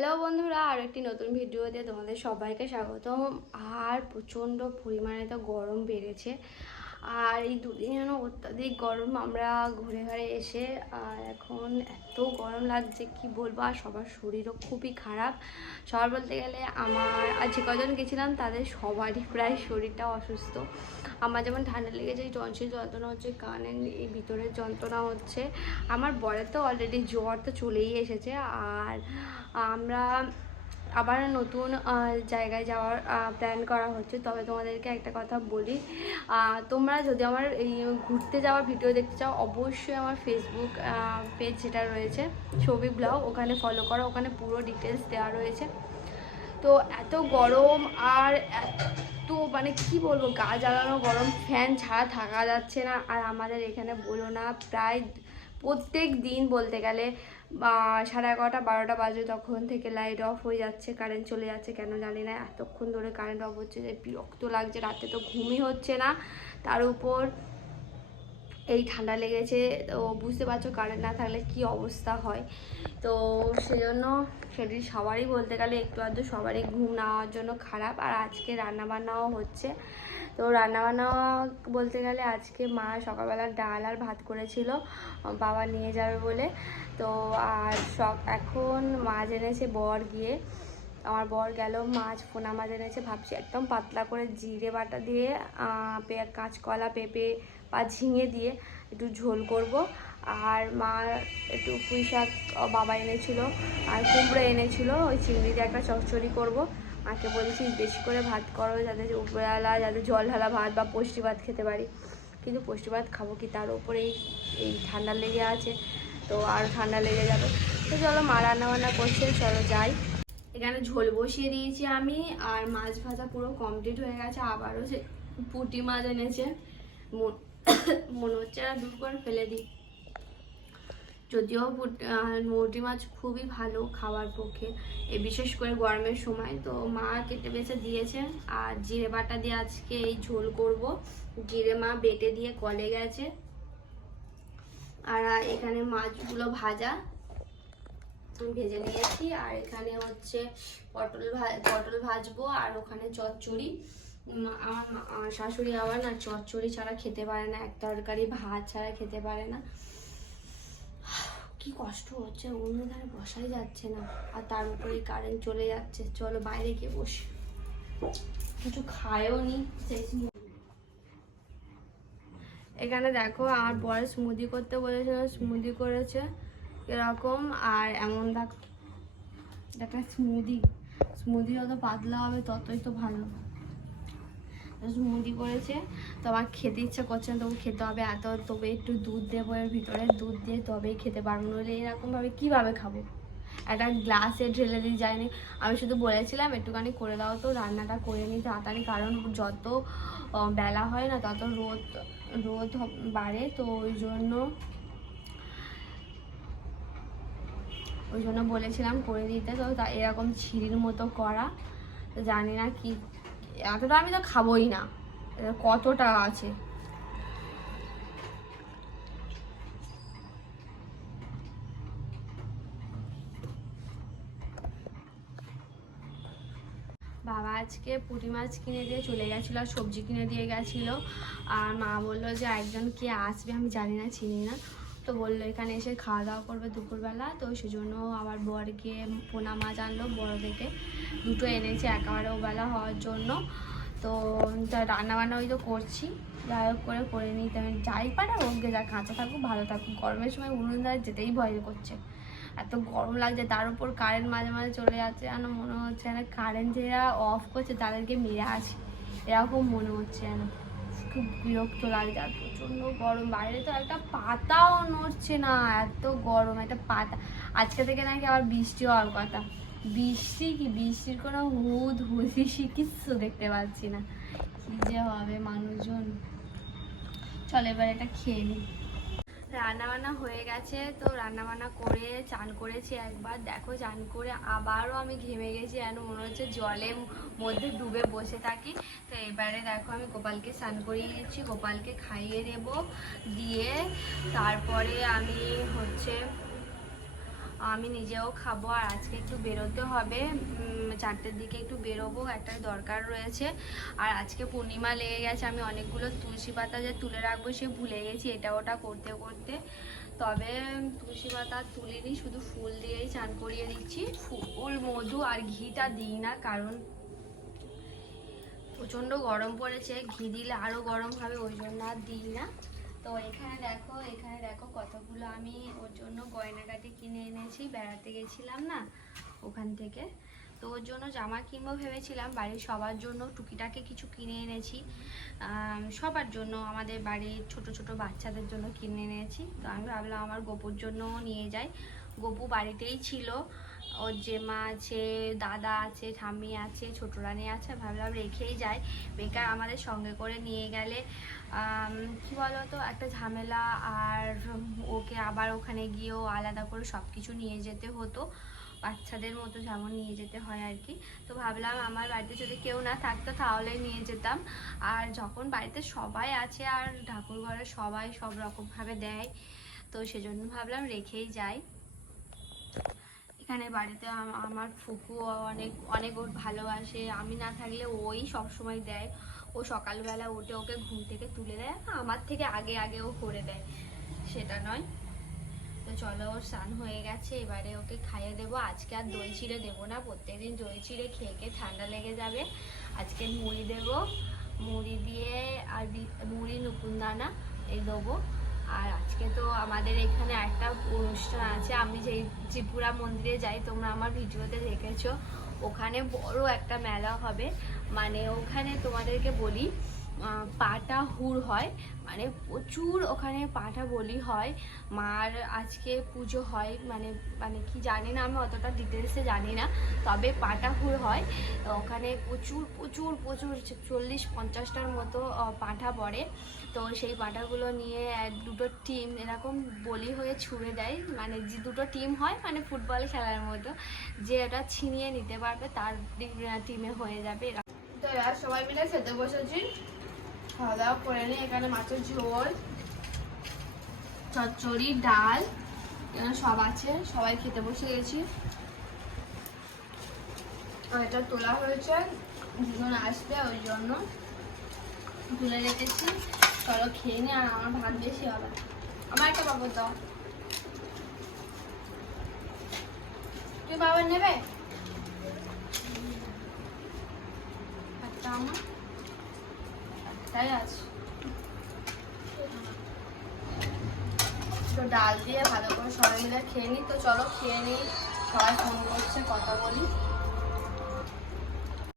Hello বন্ধুরা, আর একটি নতুন ভিডিওতে তোমাদের সবাইকে স্বাগতম। আর প্রচণ্ড পরিমাণে তো গরম বেড়েছে, আর এই দুদিন যেন অত্যাধিক গরম। আমরা ঘুরে ঘুরে এসে আর এখন এত গরম লাগছে কি বলবো। আর সবার শরীরও খুবই খারাপ। সবার বলতে গেলে আমার আর যে কজন গেছিলাম তাদের সবারই প্রায় শরীরটা অসুস্থ। আমার যেমন ঠান্ডা লেগেছে, এই টনসিল যন্ত্রণা হচ্ছে, কানের এই ভিতরের যন্ত্রণা হচ্ছে। আমার বরের তো অলরেডি জ্বর তো চলেই এসেছে। আর আমরা আবার নতুন জায়গায় যাওয়ার প্ল্যান করা হচ্ছে। তবে তোমাদেরকে একটা কথা বলি, তোমরা যদি আমার এই ঘুরতে যাওয়ার ভিডিও দেখতে চাও, অবশ্যই আমার ফেসবুক পেজ যেটা রয়েছে ছবি ব্লগ, ওখানে ফলো করো। ওখানে পুরো ডিটেলস দেওয়া রয়েছে। তো এত গরম, আর এত মানে কি বলবো, গা জ্বালানো গরম, ফ্যান ছাড়া থাকা যাচ্ছে না। আর আমাদের এখানে বলো না, প্রায় প্রত্যেক দিন বলতে গেলে 11:30 12টা বাজে তখন থেকে লাইট অফ হয়ে যাচ্ছে, কারেন্ট চলে যাচ্ছে। কেন জানি না, এতক্ষণ ধরে কারেন্ট অফ হচ্ছে যে বিরক্ত লাগছে। রাতে তো ঘুমই হচ্ছে না, তার উপর এই ঠান্ডা লেগেছে। তো বুঝতে পারছো কারেন্ট না থাকলে কি অবস্থা হয়। তো সেজন্য শরীর সবারই বলতে গেলে একটু আধটু সবারই ঘুম নেওয়ার জন্য খারাপ। আর আজকে রান্নাবান্নাও হচ্ছে। তো রান্নাবান্না বলতে গেলে আজকে মা সকালবেলা ডাল আর ভাত করেছিল, বাবা নিয়ে যাবে বলে। তো আর এখন মাছ এনেছে বর গিয়ে, আমার বর গেল মাছ, পোনা মাছ এনেছে। ভাবছি একদম পাতলা করে জিরে বাটা দিয়ে কাঁচকলা, পেঁপে বা ঝিঙে দিয়ে একটু ঝোল করব। আর মা একটু পুঁই শাক বাবা এনেছিল, আর কুমড়ো এনেছিল, ওই চিংড়ি দিয়ে একটা চচ্চড়ি করব। মাকে বলেছি বেশি করে ভাত করো, যাতে উপরবেলা যাতে জল ঢালা ভাত বা পুষ্টি ভাত খেতে পারি। কিন্তু পুষ্টি ভাত খাবো কি, তার উপরে এই ঠান্ডা লেগে আছে, তো আর ঠান্ডা লেগে যাবে। তো চলো, মা রান্নাবান্না করছে, চলো যাই। এখানে ঝোল বসিয়ে দিয়েছি আমি, আর মাছ ভাজা পুরো কমপ্লিট হয়ে গেছে। আবারও যে পুঁটি মাছ এনেছে, মনে হচ্ছে না দূর করে ফেলে দিই। যদিও পুঁটি মাছ খুবই ভালো খাওয়ার পক্ষে, বিশেষ করে গরমের সময়। তো মা কেটে বেছে দিয়েছে, আর জিরে বাটা দিয়ে আজকে এই ঝোল করব। জিরে মা বেটে দিয়ে কলে গেছে। আর এখানে মাছগুলো ভাজা ভেজে নিয়েছি। আর এখানে হচ্ছে পটল ভাজবো, আর ওখানে চচ্চড়ি। আমার শাশুড়ি আবার না চচ্চড়ি ছাড়া খেতে পারে না, এক তরকারি ভাত ছাড়া খেতে পারে না। কি কষ্ট হচ্ছে, অন্য ধারে বসাই যাচ্ছে না, আর তার উপরে কারেন্ট চলে যাচ্ছে। চলো বাইরে গিয়ে বসি, কিছু খায়ও নি। এখানে দেখো, আমার বর স্মুদি করতে বলেছিল, স্মুদি করেছে এরকম। আর এমন দেখ একটা স্মুদি যত পাতলা হবে ততই তো ভালো। স্মুদি করেছে, তো আমার খেতে ইচ্ছা করছে না, তবু খেতে হবে। তবে একটু দুধ দেবো এর ভিতরে, দুধ দিয়ে তবেই খেতে পারবো, নইলে এরকমভাবে কীভাবে খাবো। একটা গ্লাসে ঢেলে দিয়ে যায়নি। আমি শুধু বলেছিলাম একটুখানি করে দাও তো, রান্নাটা করে নিই তাড়াতাড়ি, কারণ যত বেলা হয় না তত রোদ বাড়ে। তো ওই জন্য বলেছিলাম করে দিতে। তো এরকম ছিঁড়ির মতো করা, তো জানি না কি, এতটা আমি তো খাবোই না, কতটা আছে। বাবা আজকে পুঁটি মাছ কিনে দিয়ে চলে গেছিলো, আর সবজি কিনে দিয়ে গেছিলো। আর মা বললো যে একজন কে আসবে, আমি জানি না, চিনি না, তো বললো এখানে এসে খাওয়া দাওয়া করবে দুপুরবেলা। তো সেজন্য আমার বরকে পোনা মাছ আনলো বড় দেখে, দুটো এনেছে একেবারে ওবেলা হওয়ার জন্য। তো রান্নাবান্না ওই তো করছি, যাই হোক করে নিতে হবে। যাই পারে ওকে, যা কাঁচা থাকুক ভালো থাকুক। গরমের সময় উনুন ধারে যেতেই ভয় করছে, এত গরম লাগছে। তার উপর কারেন্ট মাঝে মাঝে চলে যাচ্ছে, যেন মনে হচ্ছে যেন কারেন্ট যারা অফ করছে তাদেরকে মেরে আসে, এরকম মনে হচ্ছে যেন। খুব বিরক্ত লাগছে, আর প্রচণ্ড গরম। বাইরে তো একটা পাতাও নড়ছে না, এত গরম। একটা পাতা, আজকে থেকে নাকি আবার বৃষ্টি হওয়ার কথা। বৃষ্টির কোনো হুদিসি কিচ্ছু দেখতে পাচ্ছি না। কি যে হবে মানুষজন। চল এবার এটা খেয়ে নিই। রান্নাবান্না হয়ে গেছে, তো রান্নাবান্না করে চান করেছি একবার। দেখো, চান করে আবারও আমি ঘেমে গেছি, যেন মনে হচ্ছে জলের মধ্যে ডুবে বসে থাকি। তো এবারে দেখো, আমি গোপালকে স্নান করিয়ে দিচ্ছি, গোপালকে খাইয়ে দেব, দিয়ে তারপরে আমি আমি নিজেও খাবো। আর আজকে একটু বেরোতে হবে, 4টের দিকে একটু বেরোবো, একটা দরকার রয়েছে। আর আজকে পূর্ণিমা লেগে গেছে, আমি অনেকগুলো তুলসী পাতা যে তুলে রাখবো সে ভুলে গেছি এটা ওটা করতে করতে। তবে তুলসী পাতা তুলিনি, শুধু ফুল দিয়েই চান করিয়ে দিচ্ছি। ফুল, মধু আর ঘিটা দিই না, কারণ প্রচণ্ড গরম পড়েছে, ঘি দিলে আরও গরম হবে, ওই জন্য আর দিই না। তো এখানে দেখো কতগুলো আমি ওর জন্য গয়নাগাটি কিনে এনেছি, বেড়াতে গেছিলাম না ওখান থেকে। তো ওর জন্য জামা কিনবো ভেবেছিলাম, বাড়ির সবার জন্য টুকিটাকে কিছু কিনে এনেছি, সবার জন্য, আমাদের বাড়ির ছোট ছোট বাচ্চাদের জন্য কিনে এনেছি। তো আমি ভাবলাম আমার গপুর জন্যও নিয়ে যাই। গপু বাড়িতেই ছিল, ওর জেমা আছে, দাদা আছে, ঠাম্মি আছে, ছোট রানী আছে, ভাবলাম রেখেই যাই, বেকার আমাদের সঙ্গে করে নিয়ে গেলে কি বলতো একটা ঝামেলা, আর ওকে আবার ওখানে গিয়েও আলাদা করে সব কিছু নিয়ে যেতে হতো, বাচ্চাদের মতো যেমন নিয়ে যেতে হয় আর কি। তো ভাবলাম আমার বাড়িতে যদি কেউ না থাকতো তাহলে নিয়ে যেতাম, আর যখন বাড়িতে সবাই আছে আর ঠাকুর ঘরে সবাই সব রকমভাবে দেয়, তো সেজন্য ভাবলাম রেখেই যাই। এখানে বাড়িতে আমার ফুফু অনেক অনেক ওর ভালোবাসে, আমি না থাকলে ওই সব সময় দেয়। ও সকালবেলা উঠে ওকে ঘুম থেকে তুলে দেয়, আমার থেকে আগে আগে ও করে দেয়, সেটা নয়। তো চলো, ওর স্নান হয়ে গেছে, এবারে ওকে খাইয়ে দেবো। আজকে আর দই চিড়ে দেবো না, প্রত্যেকদিন দই চিড়ে খেয়ে খেয়ে ঠান্ডা লেগে যাবে। আজকে মুড়ি দেবো, মুড়ি দিয়ে আর মুড়ি নুকুনদানা এই দেবো। আর আজকে তো আমাদের এখানে একটা অনুষ্ঠান আছে, আমি যেই ত্রিপুরা মন্দিরে যাই, তোমরা আমার ভিডিওতে দেখেছো, ওখানে বড় একটা মেলা হবে। মানে ওখানে তোমাদেরকে বলি, পাটা হুড় হয়, মানে প্রচুর ওখানে পাটা বলি হয়, মার আজকে পুজো হয়, মানে মানে কি জানি না, আমি অতটা ডিটেলসে জানি না, তবে পাটা হুড় হয় ওখানে, প্রচুর প্রচুর প্রচুর 40-50টার মতো পাঁঠা পড়ে। তো সেই পাঁঠাগুলো নিয়ে দুটো টিম এরকম বলি হয়ে ছুঁড়ে দেয়, মানে যে দুটো টিম হয়, মানে ফুটবল খেলার মতো, যে ওটা ছিনিয়ে নিতে পারবে তার টিমে হয়ে যাবে। তো এবার সবাই মিলে খেতে বসেছি, খাওয়া দাওয়া করে নিই। এখানে মাছের ঝোল, চচ্চড়ি, ডাল, এখানে সব আছে, সবাই খেতে বসে গেছি। আর এটা তোলা হয়েছে, দুজন আসবে ওই জন্য তুলে রেখেছি। চলো খেয়ে নি, আর আমার ভাত বেশি হবে, আমার একটা পাপড় দাও। তুই বাবার নেবে একটা, আমার একটাই আছে। তো ডাল দিয়ে ভালো করে সবাই মিলে খেয়ে নিই। তো চলো খেয়ে নিই, সবাই ফোন করছে, কথা বলি।